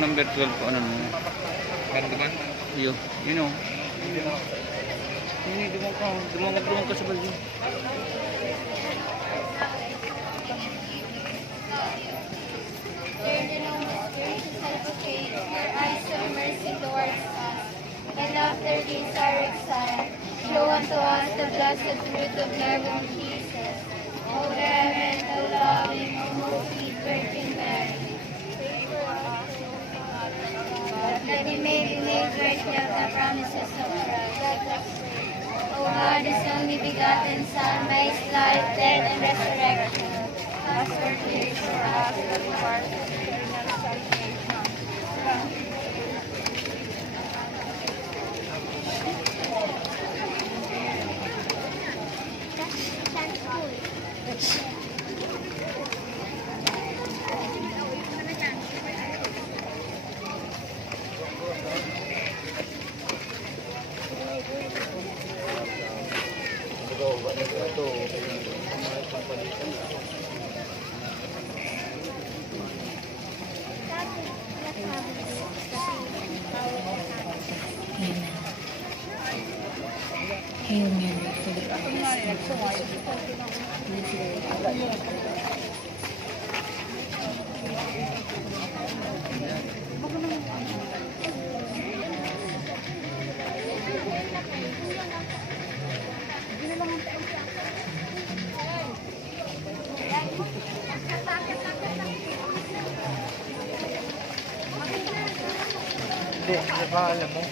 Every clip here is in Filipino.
number 12 po, ano mo? Meron naman? Iyo, you know. Hindi, dumang ka sa balyo. And after this our exile, show unto us the blessed fruit of your womb, Jesus. O clement, O loving, O most sweet Virgin Mary, pray for us, that we may be made worthy of the promises of Christ. Let us pray. O God, His only begotten Son, by His life, death, and resurrection, has purchased for us the reward of eternal salvation. Hail Mary, full of grace, Hindi, alam mo.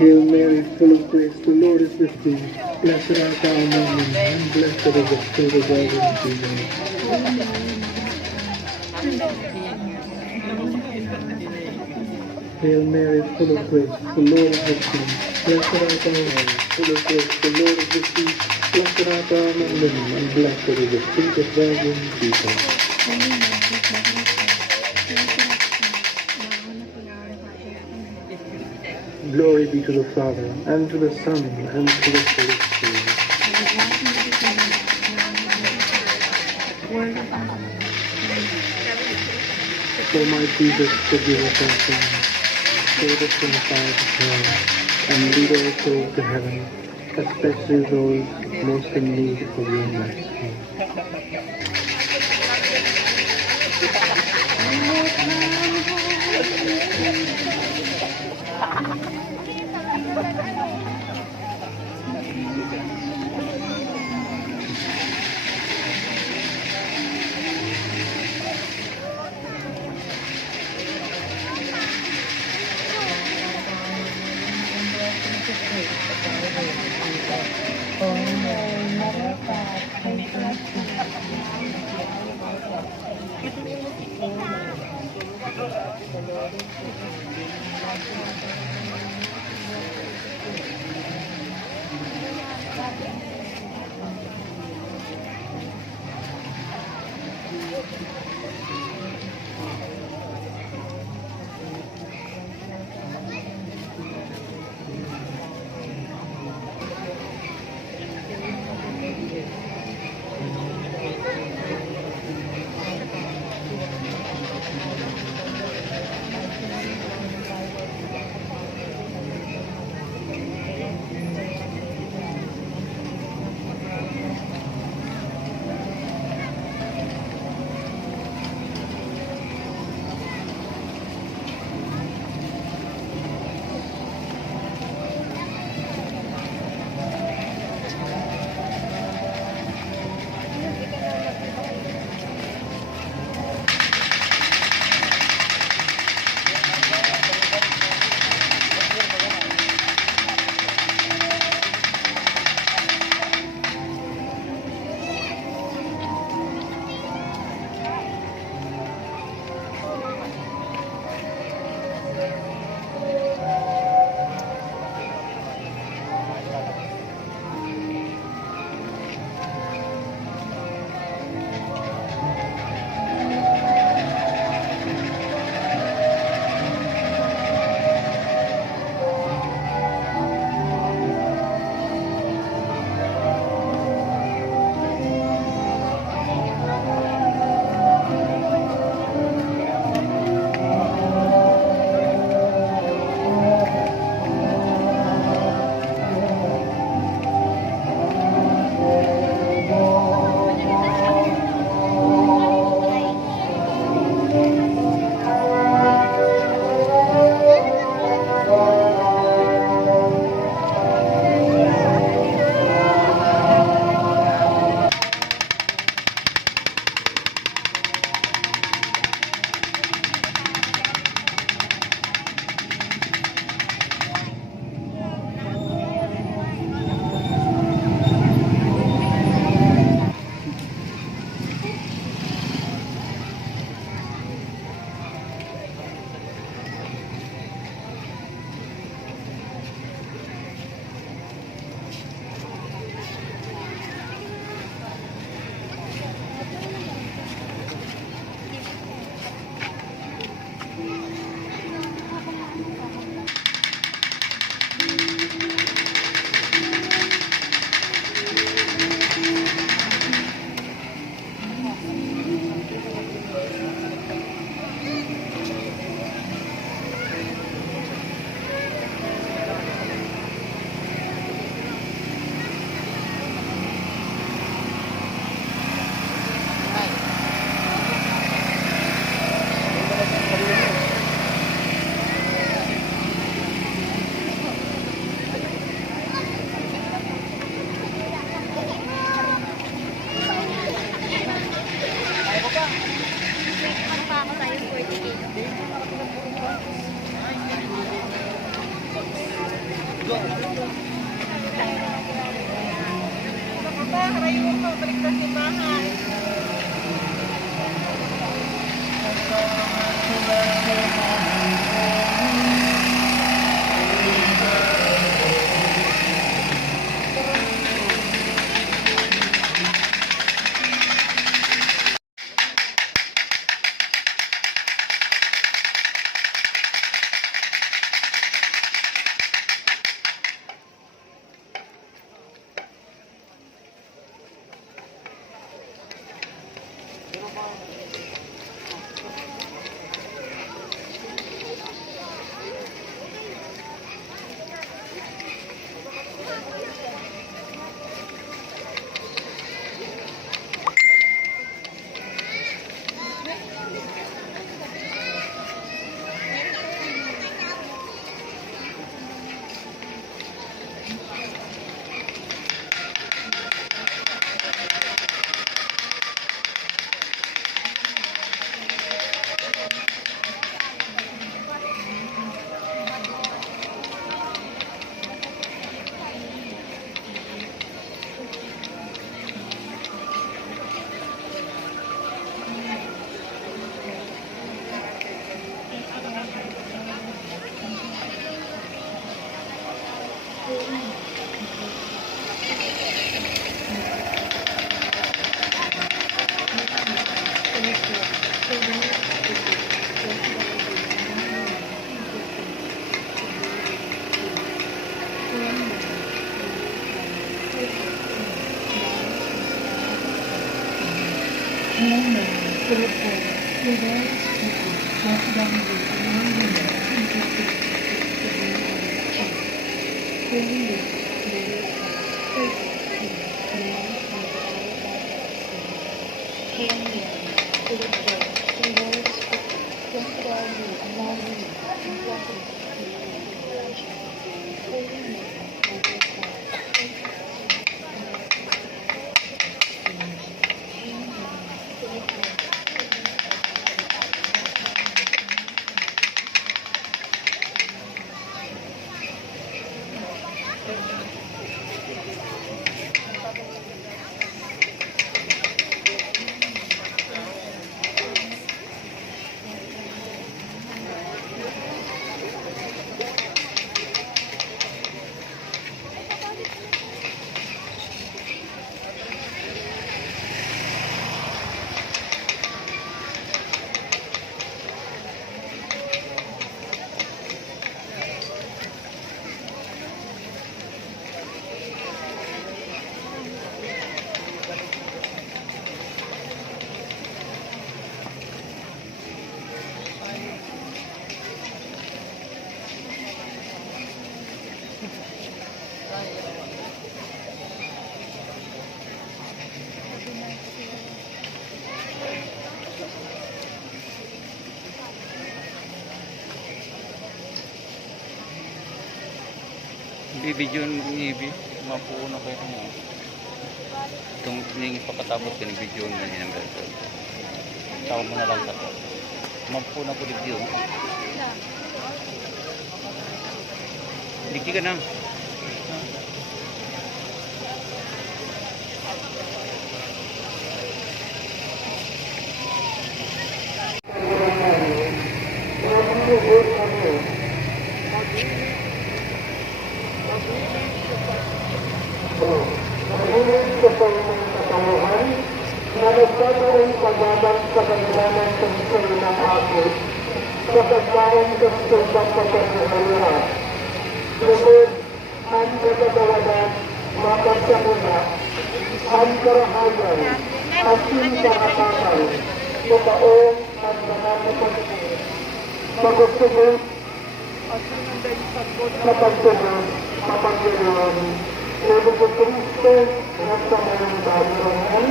Hail Mary, full of grace, the Lord is with thee. Blessed art thou among women, and blessed is the fruit of thy womb, Jesus. Hail Mary, full of grace, the Lord is with thee. Blessed art thou among women, full of grace, the Lord is with thee. Blessed art thou among women, and blessed is the fruit of thy womb, Jesus. Glory be to the Father, and to the Son, and to the Holy Spirit. O my Jesus, forgive us our sins, save us from the fire of hell, and lead our souls to heaven, especially those most in need of your mercy. Oh, Mary, Mother of God, pray for Ayan na, tulog po. Reverse, walk down the long window, Bibidyo ni Ibi. Mapuo na kayo mo. Itong pagkatapos ko, bidyo na niya ng beto. Tawag mo na lang sa to. Mapuo na ko bidyo. Dikti ka na. Na nagkakaroon pagbabat sa kanilangan tungkol ng ako sa pagkaroon gusto sa pagkakaroon. Lubod, ang katatawanan, mapagsamuna, ang karahayan, ang sinasakapan, totoong at mga kapatid. Pagkutubot, sa pagtubot, mapagdiriwan, Lebo ko Kristo, nasa mayang baburangan,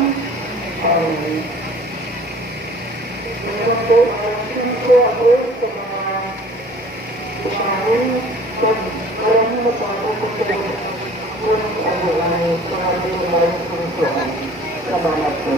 Amen. Meron po ang singko ako sa mga umahin, marami na po ako sa kung ano ang pangalit na mayang singko sa mga po.